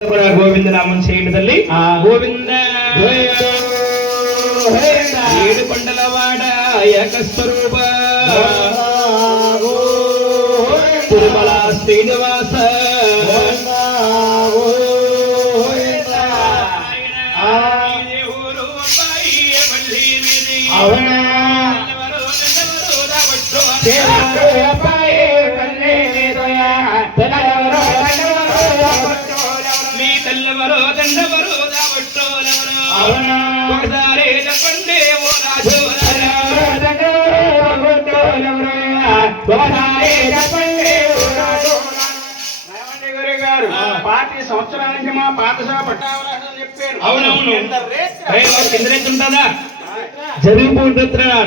గోవింద నామం చేయండి తల్లి. గోవింద ఏడు కొండల వాడ ఏకస్వరూప తిరుమల శ్రీనివాస మీ తెల్లవరో దండవరో ఒకసారి చెప్పండి ఓ రాజు గారు పార్టీ సంవత్సరాల నుంచి మా పాఠశాల పట్టావరాశం చెప్పాను. అవునవును ఉంటుందా జరిగిపోతున్నా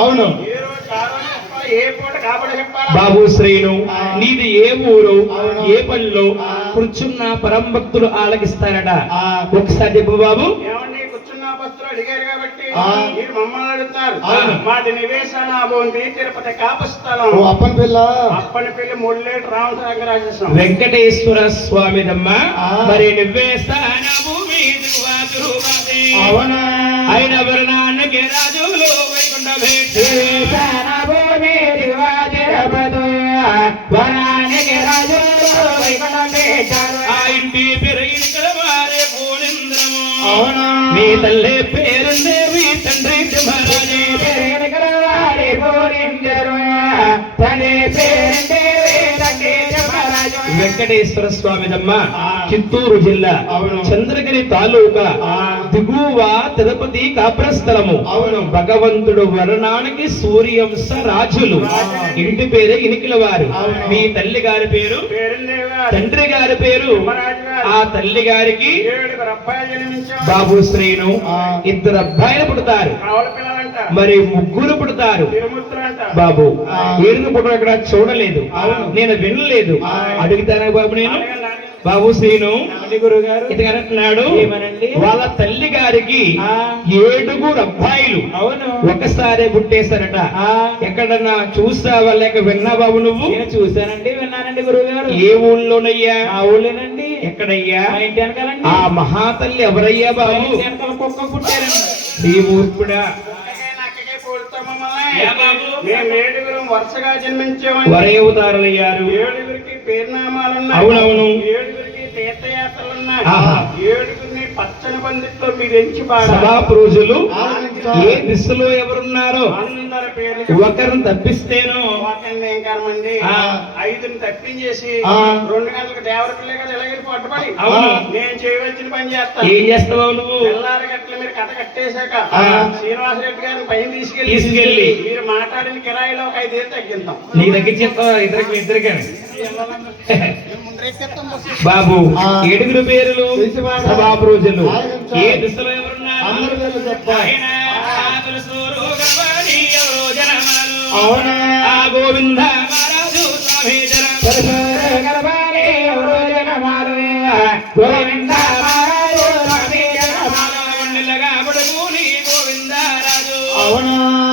అవును ఏ పూట కాబట్టి చెప్పాలి. బాబు శ్రీను నీది ఏ ఊరు ఏ పనిలో కూర్చున్న పరం భక్తులు ఆలకిస్తారట ఒకసారి చెప్పు బాబు. ఏమండి కూర్చున్న భక్తులు అడిగారు కాబట్టి మీరు మమ్మల్ని అడుగుతారు. మాది నివేశన భవంతి తిరుపతి కాపస్థలం అప్పనిపల్లి ముళ్ళేటి రామసాగరాజస్వామి వెంకటేశ్వర స్వామిదమ్మ. మరి నివేశన భూమి ఆయన వర్ణానికి రాజులు వైకుంఠ ఆ ఇంటి పెరిగిన వారే పూలింద్రము మీ తల్లి పేరుండే మీ తండ్రి వెంకటేశ్వర స్వామిదమ్మ చిత్తూరు జిల్లా చంద్రగిరి తాలూకా దిగువ తిరుపతి కాపురస్థలము. భగవంతుడు వర్ణానికి సూర్యంశ రాజులు. ఇంటి పేరు ఇనికిల వారు. మీ తల్లి గారి పేరు తండ్రి గారి పేరు ఆ తల్లి గారికి బాబు శ్రీను ఇద్దరు అబ్బాయిలు పుడతారు. మరి ముగ్గురు పుడతారు. బాబు ఏడుగురు పుట్టడం ఇక్కడ చూడలేదు, నేను వినలేదు. అడుగుతానా బాబు నేను? బాబు శ్రీను ఇతగారు వాళ్ళ తల్లి గారికి 7 అబ్బాయిలు ఒకసారి పుట్టేశారట. ఎక్కడన్నా చూసావా లేక విన్నా బాబు నువ్వు? చూసానండి, విన్నానండి గురువు గారు. ఏ ఊళ్ళోనయ్యా? ఆ ఊళ్ళోనండి. ఎక్కడయ్యా? ఇంటి వెనకాలండి. ఆ మహాతల్లి ఎవరయ్యా బాబు? వెనకాల కుక్క పుట్టారండి. ఈ ఊర్పుడా వరుసగా జన్మించామని వరవుతారయ్యారు. 7గురికి పేరునామాలున్నాయి. అవునవును. 7గురికి తీర్థయాత్రలున్నాయి. 7గురిని పచ్చని పందిట్లో మీరు ఎంచి సభాపురుషులు ఏ దిశలో ఎవరున్నారో అందరి పేర్లు ఒకరిని తప్పిస్తేనో మంది 5ని తప్పించేసి 2 గంటలకు దేవరపిల్లే కదా ఇలాగే పట్టుబడి నేను చేయవలసిన పని చేస్తాను. ఏం చేస్తావు నువ్వు? తెల్లారి గట్ల మీరు కథ కట్టేశాక శ్రీనివాసరెడ్డి గారిని పైన తీసుకెళ్లి మీరు మాట్లాడిన కిరాయిలో ఒక 5 ఏళ్ళు తగ్గిస్తాం. నీ దగ్గర చెప్తావా? ఇద్దరికి బాబు 7 పేర్లు సభాపురుషులు ఏ దిశలో ఎవరున్నారు? గోవింద మహారాజు గోవిందరాజు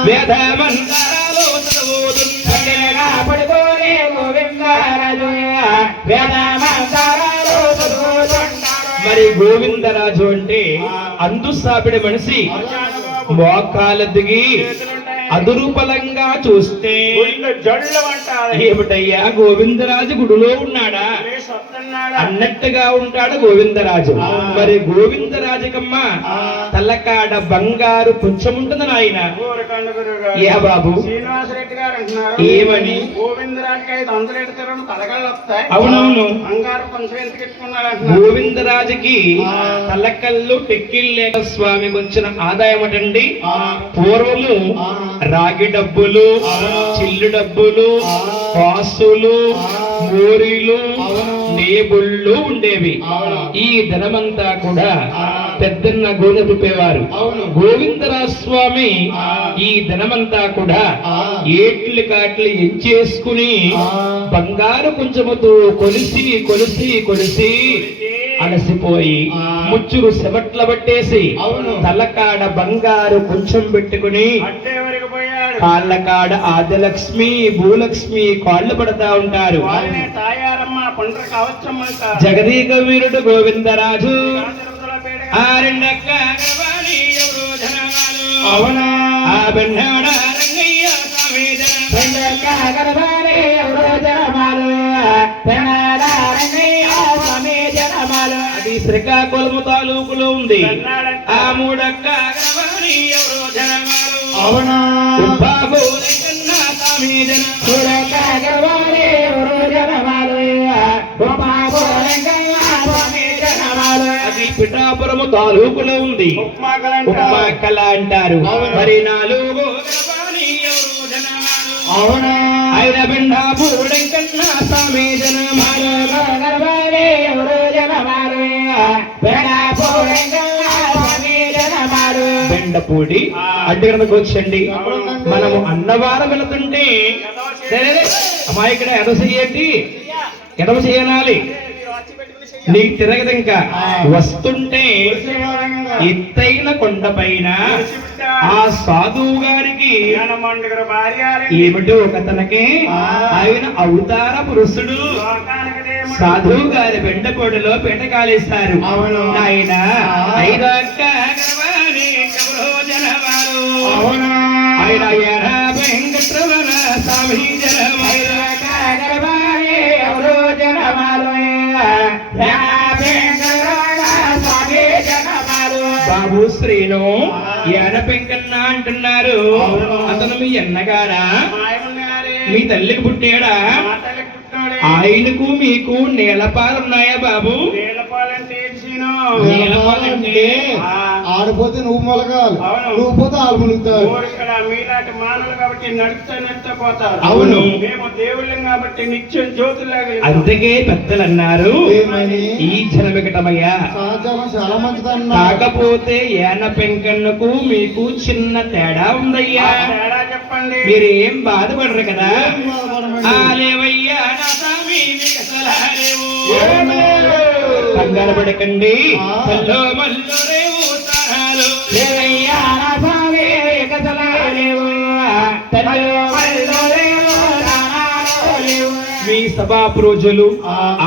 వేదమంతరాలు పడుకోని గోవిందరాజు మరి గోవిందరాజు అంటే అందు సాపిడి మనిషి. మోకాల దిగి అదురుపలంగా చూస్తే ఏమిటయ్యా గోవిందరాజు గుడిలో ఉన్నాడా అన్నట్టుగా ఉంటాడు గోవిందరాజు. మరి గోవిందరాజుకమ్మ తలకాడ బంగారు పుచ్చం ఉంటుంది నాయన. ఏ బాబు? శ్రీనివాసరెడ్డి గారు అంటున్నారు ఏమని? గోవిందరాజుకి 500 తలకళ్ళు వస్తాయి. అవునవును. బంగారు పంచం ఎందుకు ఎత్తుకున్నారు? గోవిందరాజుకి తలకళ్ళు టెక్కిళ్ళేక స్వామికి వచ్చిన ఆదాయం అటండి. పూర్వము రాగి డబ్బులు, చిల్లు డబ్బులు, కాసులు, మోరీలు, నేబుళ్ళు ఉండేవి. ఈ ధనమంతా కూడా పెద్దన్న గోధ తిప్పేవారు. గోవిందరాజ స్వామి ఈ ధనమంతా కూడా ఏట్లు కాట్లు ఎంచేసుకుని బంగారు కొంచెముతో కొలిసి కొలిసి కొలిసి అలసిపోయి ముచ్చురు సెవట్ల పట్టేసి తలకాడ బంగారు కొంచెం పెట్టుకుని కాళ్ళ కాడ ఆదిలక్ష్మి భూలక్ష్మి కాళ్ళు పడతా ఉంటారు. పుండ్ర కావచ్చమ్మంట జగదీక వీరుడు గోవిందరాజు తిరుపతిలో పేడగా ఆ రెండక్క గర్వాణి ఎవరో జనమాలు అవునా ఆ బెన్నాడ రంగయ్య స్వామి రెండక్క గర్భాలే ఎవరో జనమాలు పెనాల రంగయ్య స్వామి జనమాలు అది శ్రీకాకుళము తాలూకులో ఉంది కన్నాడంట. ఆ మూడక్క గర్వాణి ఎవరో జనమాలు అవునా ఉప్పాకు రంగన్న స్వామి జనమాలు చూడక్క గర్భాలే ఎవరో జనమాలు ఉపాపు రంగయ్య స్వామి జనమాలు అది పిఠాపురము తాలూకులో ఉంది ఉప్మాకలంట ఉప్మాకల అంటారు అవును. మరి నాలుగు గర్వాణి ఎవరో జనమాలు అవునా ఆయన బిండాపు వెంకన్న స్వామి జనమాలు గర్భాలే ఎవరో జనమాలు పెనాపు రంగయ్య స్వామి జనమాలు బెండపూడి అడ్డగడకు వచ్చండి మనము అన్నవారం వెళుతుంటే అమ్మాయి ఇక్కడ ఎడవ చెయ్యండి ఎడవ చేయనాలి నీకు తిరగదు ఇంకా వస్తుంటే ఎత్తైన కొండపైన ఆ సాధువు గారికి జ్ఞానమండగర భార్య ఏమిటో ఒకతనకి ఆయన అవతార పురుషుడు సాధువు గారి బెండపూడిలో పెంటకాలేస్తారు అవును. ఆయన ఐదో అక్క గర్వాణి ఎవరో జనవారు అవునా ఆయన ఎర వెంకటరమణ స్వామి జనవారు గర్భాలే ఎవరో జనమాలు స్వామి జనమాలు బాబు శ్రీను ఎన పెంకన్న అంటున్నారు అతను మీ అన్నగారా మీ తల్లికి పుట్టాడా ఆయనకు మీకు నేలపాలున్నాయా బాబు నీలపాలంటే ఏడ్చిను. నేలపాలంటే ఆడిపోతే నువ్వు మొలగాలి అవును. నువ్వు పోతే ఆలు ములుగుతారు ఊరు ఇక్కడ మీలాంటి మానవులు కాబట్టి నడుస్తా పోతారు అవును. మేము దేవుళ్ళం కాబట్టి నిత్యం జ్యోతులాగా అందుకే పెద్దలు అన్నారు ఏమని ఈ జనమికటమయ్యా సహజాలం చాలా మంచిదన్నా కాకపోతే ఏన పెంకన్నకు మీకు చిన్న తేడా ఉందయ్యా తేడా చెప్పండి మీరేం బాధపడరు కదా ఆ లేవయ్యా నా స్వామి మీకు సలహా లేవు. కంగారు పడకండి మల్లో మల్లో రేవు సలహాలు. దేవయ్యా నా స్వామి కసలాలేవు తల్లి మల్లోలేవు తానాలేవు మీ సభాపు రోజులు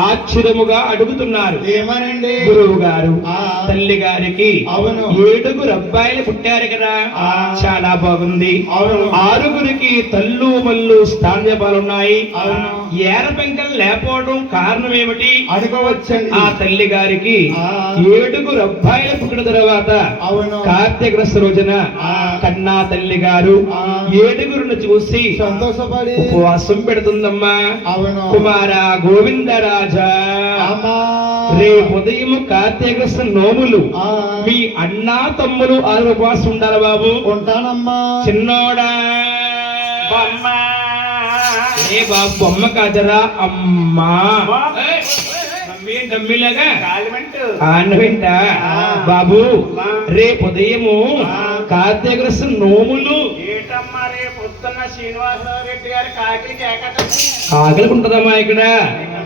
ఆశ్చర్యముగా అడుగుతున్నారు ఏమనండి గురువు గారు ఆ. తల్లి గారికి అవును. 7 అబ్బాయిలు పుట్టారు కదా ఆ. చాలా బాగుంది అవును. 6 తల్లు మల్లు స్థానజపాలున్నాయి అవును. ఏర పెంకలు లేకపోవడం కారణం ఏమిటి అడుగవచ్చండి ఆ తల్లి గారికి ఆ. 7 అబ్బాయిలు పుట్టిన తర్వాత అవును. కార్తీక రోజున ఆ. కన్నా తల్లి గారు ఆ. 7 చూసి సంతోషపడి ఉపవాసం పెడుతుందమ్మా అవును కుమార గోవిందరాజా అమ్మా రేపు ఉదయం కార్తీక నోములు ఆ. మీ అన్నా తమ్ములు 6 ఉపవాసం ఉండాలి బాబు ఉంటానమ్మా చిన్నోడా బొమ్మ. ఏ బాబు బొమ్మ కాదరా అమ్మా బొమ్మ. డమ్మిలాగా కాలిమెంటు. అన్నవింట బాబు రేపు ఉదయము కార్తీక నోములు ఏటమ్మా రేపు పొద్దున్న శ్రీనివాసరావు రెడ్డి గారి కాకిలికి ఏకటం ఆకలికి ఉంటదమ్మా ఇక్కడ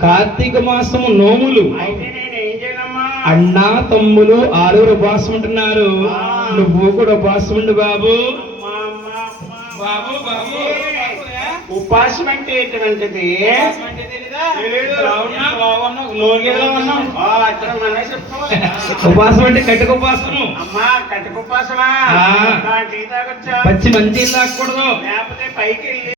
కార్తీక మాసము నోములు అయితే నేను ఏం చేయనమ్మా అన్నా తమ్ములు 6 ఉపవాసం ఉంటున్నారు నువ్వు కూడా ఉపవాసం ఉండు బాబు అమ్మా, అమ్మా, అమ్మా. బాబు బాబు ఉపాసం అంటే ఎటువంటిది తెలీదు. ఆ, అతను మనమే చెప్పుకోవాలి. ఉపవాసం అంటే కట్టుక ఉపవాసము అమ్మా కట్టుకుపాసమా ఆ. దాంట్లో టీ తాగొచ్చా పచ్చి మంచి తాగకూడదు లేకపోతే పైకి వెళ్ళి